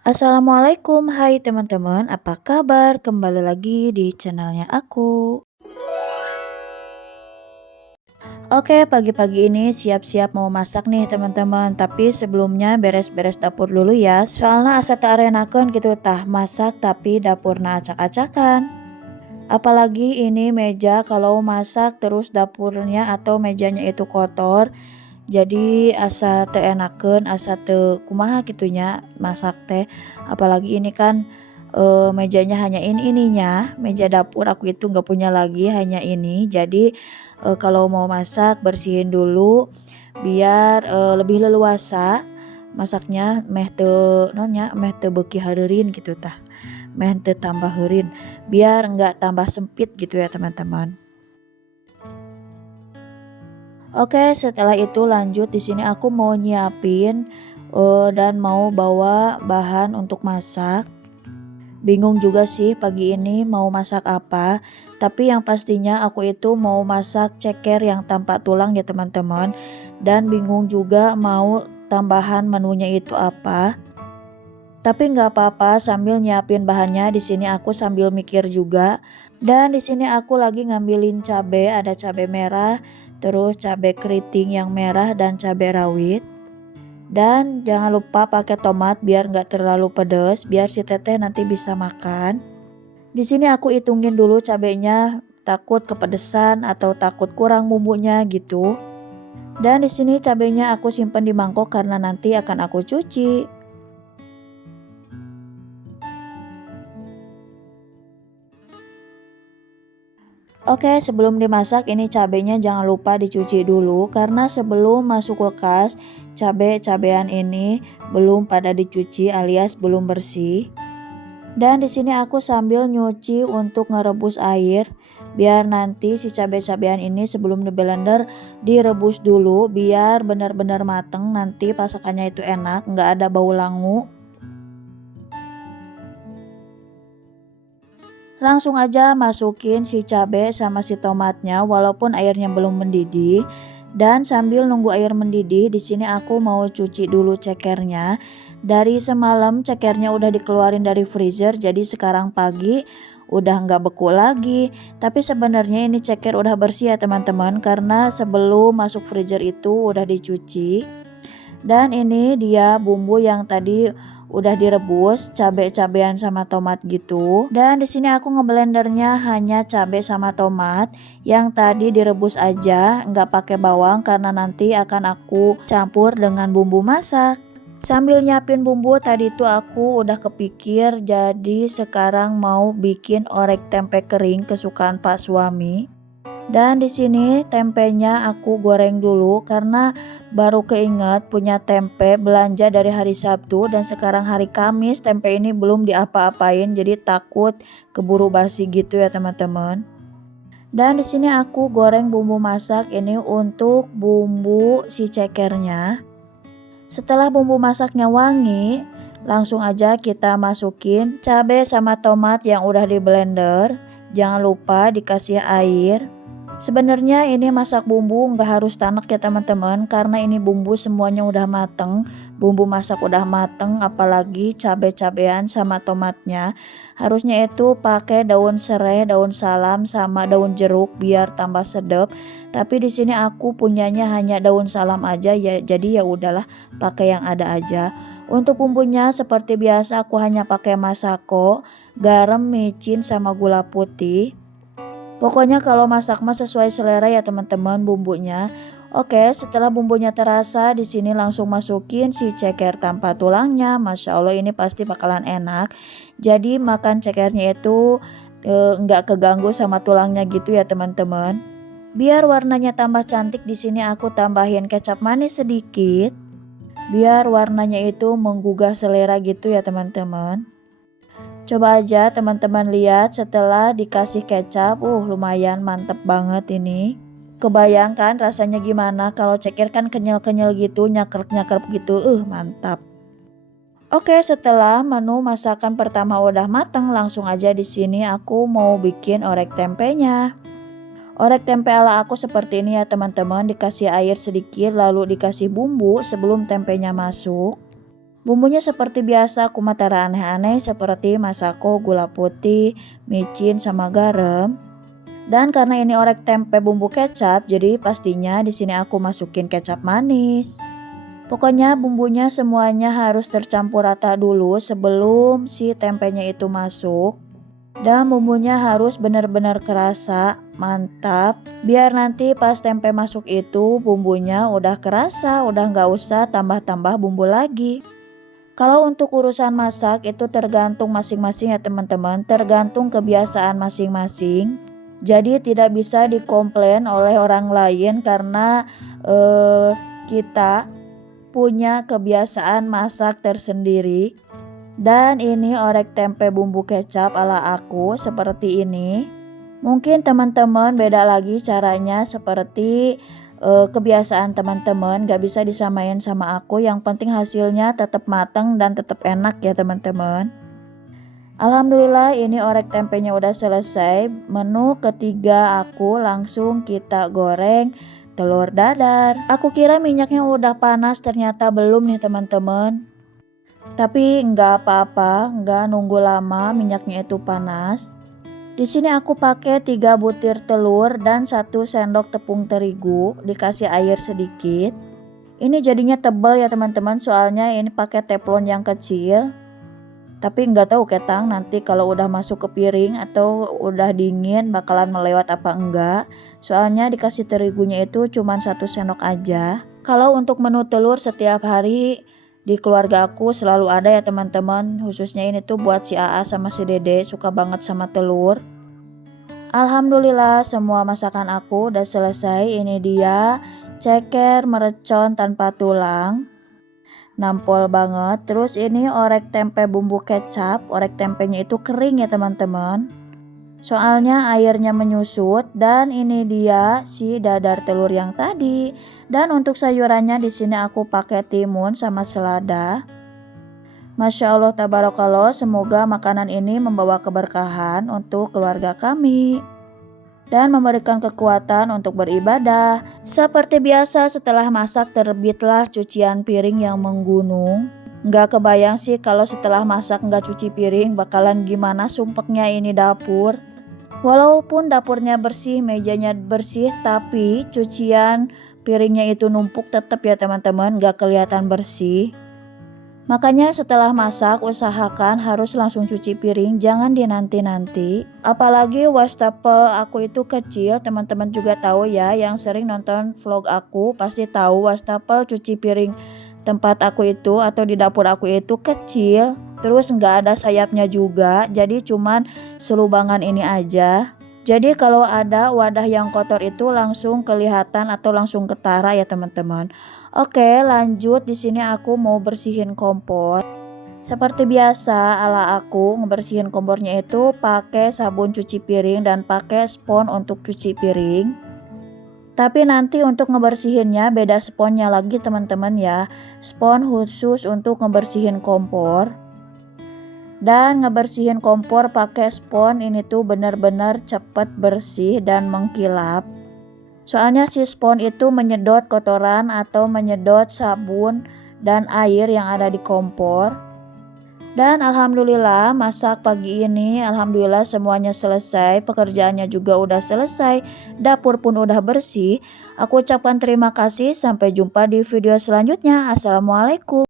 Assalamualaikum, hai teman-teman, apa kabar? Kembali lagi di channelnya aku. Oke, pagi-pagi ini siap-siap mau masak nih teman-teman. Tapi sebelumnya beres-beres dapur dulu ya. Soalnya asa teu arenakeun gitu tah masak tapi dapurna acak-acakan. Apalagi ini meja kalau masak terus dapurnya atau mejanya itu kotor. Jadi asa teu enakeun, asa teu kumaha gitunya masak teh. Apalagi ini kan mejanya hanya ininya, meja dapur aku itu nggak punya lagi hanya ini. Jadi kalau mau masak bersihin dulu biar lebih leluasa masaknya meh teu naonnya meh teu beuki hareurin gitu tah. Meh teu tambah heurin biar nggak tambah sempit gitu ya teman-teman. Oke, setelah itu lanjut di sini aku mau nyiapin dan mau bawa bahan untuk masak. Bingung juga sih pagi ini mau masak apa, tapi yang pastinya aku itu mau masak ceker yang tanpa tulang ya teman-teman. Dan bingung juga mau tambahan menunya itu apa. Tapi nggak apa-apa sambil nyiapin bahannya di sini aku sambil mikir juga. Dan di sini aku lagi ngambilin cabai, ada cabai merah, terus cabai keriting yang merah dan cabai rawit. Dan jangan lupa pakai tomat biar nggak terlalu pedas, biar si teteh nanti bisa makan. Di sini aku hitungin dulu cabainya, takut kepedesan atau takut kurang bumbunya gitu. Dan di sini cabainya aku simpan di mangkok karena nanti akan aku cuci. Oke, sebelum dimasak ini cabenya jangan lupa dicuci dulu karena sebelum masuk kulkas, cabai-cabean ini belum pada dicuci alias belum bersih. Dan di sini aku sambil nyuci untuk ngerebus air biar nanti si cabai-cabean ini sebelum di blender direbus dulu biar benar-benar mateng, nanti masakannya itu enak, nggak ada bau langu. Langsung aja masukin si cabai sama si tomatnya walaupun airnya belum mendidih. Dan sambil nunggu air mendidih, di sini aku mau cuci dulu cekernya. Dari semalam cekernya udah dikeluarin dari freezer, jadi sekarang pagi udah nggak beku lagi. Tapi sebenarnya ini ceker udah bersih ya teman-teman, karena sebelum masuk freezer itu udah dicuci. Dan ini dia bumbu yang tadi udah direbus, cabai-cabean sama tomat gitu. Dan di sini aku ngeblendernya hanya cabai sama tomat yang tadi direbus aja, nggak pakai bawang karena nanti akan aku campur dengan bumbu masak. Sambil nyiapin bumbu tadi tuh aku udah kepikir jadi sekarang mau bikin orek tempe kering kesukaan Pak suami. Dan di sini tempenya aku goreng dulu karena baru keinget punya tempe belanja dari hari Sabtu dan sekarang hari Kamis tempe ini belum diapa-apain jadi takut keburu basi gitu ya teman-teman. Dan di sini aku goreng bumbu masak ini untuk bumbu si cekernya. Setelah bumbu masaknya wangi, langsung aja kita masukin cabai sama tomat yang udah di blender. Jangan lupa dikasih air. Sebenarnya ini masak bumbu nggak harus tanak ya teman-teman, karena ini bumbu semuanya udah mateng, bumbu masak udah mateng, apalagi cabai-cabean sama tomatnya. Harusnya itu pakai daun serai, daun salam sama daun jeruk biar tambah sedap. Tapi di sini aku punyanya hanya daun salam aja ya, jadi ya udahlah pakai yang ada aja. Untuk bumbunya seperti biasa aku hanya pakai masako, garam, micin sama gula putih. Pokoknya kalau masak mah sesuai selera ya teman-teman bumbunya. Oke, setelah bumbunya terasa di sini langsung masukin si ceker tanpa tulangnya. Masya Allah ini pasti bakalan enak. Jadi makan cekernya itu nggak keganggu sama tulangnya gitu ya teman-teman. Biar warnanya tambah cantik di sini aku tambahin kecap manis sedikit. Biar warnanya itu menggugah selera gitu ya teman-teman. Coba aja teman-teman lihat setelah dikasih kecap, lumayan mantep banget ini. Kebayangkan rasanya gimana kalau ceker kan kenyal-kenyal gitu, nyakrep-nyakrep gitu, mantap. Oke, setelah menu masakan pertama udah mateng, langsung aja di sini aku mau bikin orek tempenya. Orek tempe ala aku seperti ini ya teman-teman, dikasih air sedikit lalu dikasih bumbu sebelum tempenya masuk. Bumbunya seperti biasa aku mah tara aneh-aneh seperti masako, gula putih, micin, sama garam. Dan karena ini orek tempe bumbu kecap, jadi pastinya di sini aku masukin kecap manis. Pokoknya bumbunya semuanya harus tercampur rata dulu sebelum si tempenya itu masuk. Dan bumbunya harus benar-benar kerasa, mantap. Biar nanti pas tempe masuk itu bumbunya udah kerasa, udah nggak usah tambah-tambah bumbu lagi. Kalau untuk urusan masak itu tergantung masing-masing ya teman-teman, tergantung kebiasaan masing-masing. Jadi tidak bisa dikomplain oleh orang lain karena kita punya kebiasaan masak tersendiri. Dan ini orek tempe bumbu kecap ala aku seperti ini. Mungkin teman-teman beda lagi caranya seperti kebiasaan teman-teman, gak bisa disamain sama aku. Yang penting hasilnya tetap matang dan tetap enak ya teman-teman. Alhamdulillah ini orek tempenya udah selesai. Menu ketiga aku langsung kita goreng telur dadar. Aku kira minyaknya udah panas, ternyata belum nih teman-teman. Tapi nggak apa-apa, nggak nunggu lama minyaknya itu panas. Di sini aku pakai 3 butir telur dan 1 sendok tepung terigu, dikasih air sedikit. Ini jadinya tebal ya teman-teman, soalnya ini pakai teflon yang kecil. Tapi nggak tahu ketang nanti kalau udah masuk ke piring atau udah dingin bakalan melewat apa enggak. Soalnya dikasih terigunya itu cuma 1 sendok aja. Kalau untuk menu telur setiap hari di keluarga aku selalu ada ya teman-teman. Khususnya ini tuh buat si AA sama si Dede, suka banget sama telur. Alhamdulillah semua masakan aku udah selesai. Ini dia ceker mercon tanpa tulang. Nampol banget. Terus ini orek tempe bumbu kecap. Orek tempenya itu kering ya teman-teman. Soalnya airnya menyusut. Dan ini dia si dadar telur yang tadi. Dan untuk sayurannya di sini aku pakai timun sama selada. Masya Allah tabarakallah, semoga makanan ini membawa keberkahan untuk keluarga kami dan memberikan kekuatan untuk beribadah. Seperti biasa setelah masak terbitlah cucian piring yang menggunung. Nggak kebayang sih kalau setelah masak nggak cuci piring bakalan gimana sumpeknya ini dapur. Walaupun dapurnya bersih, mejanya bersih, tapi cucian piringnya itu numpuk tetap ya teman-teman, nggak kelihatan bersih. Makanya setelah masak usahakan harus langsung cuci piring, jangan dinanti-nanti. Apalagi wastafel aku itu kecil, teman-teman juga tahu ya, yang sering nonton vlog aku pasti tahu wastafel cuci piring tempat aku itu atau di dapur aku itu kecil. Terus nggak ada sayapnya juga, jadi cuman selubangan ini aja. Jadi kalau ada wadah yang kotor itu langsung kelihatan atau langsung ketara ya teman-teman. Oke, lanjut di sini aku mau bersihin kompor. Seperti biasa ala aku ngebersihin kompornya itu pakai sabun cuci piring dan pakai spons untuk cuci piring. Tapi nanti untuk ngebersihinnya beda sponnya lagi teman-teman ya. Spons khusus untuk ngebersihin kompor. Dan ngebersihin kompor pakai spons ini tuh benar-benar cepat bersih dan mengkilap. Soalnya si spons itu menyedot kotoran atau menyedot sabun dan air yang ada di kompor. Dan alhamdulillah masak pagi ini alhamdulillah semuanya selesai, pekerjaannya juga udah selesai, dapur pun udah bersih. Aku ucapkan terima kasih, sampai jumpa di video selanjutnya. Assalamualaikum.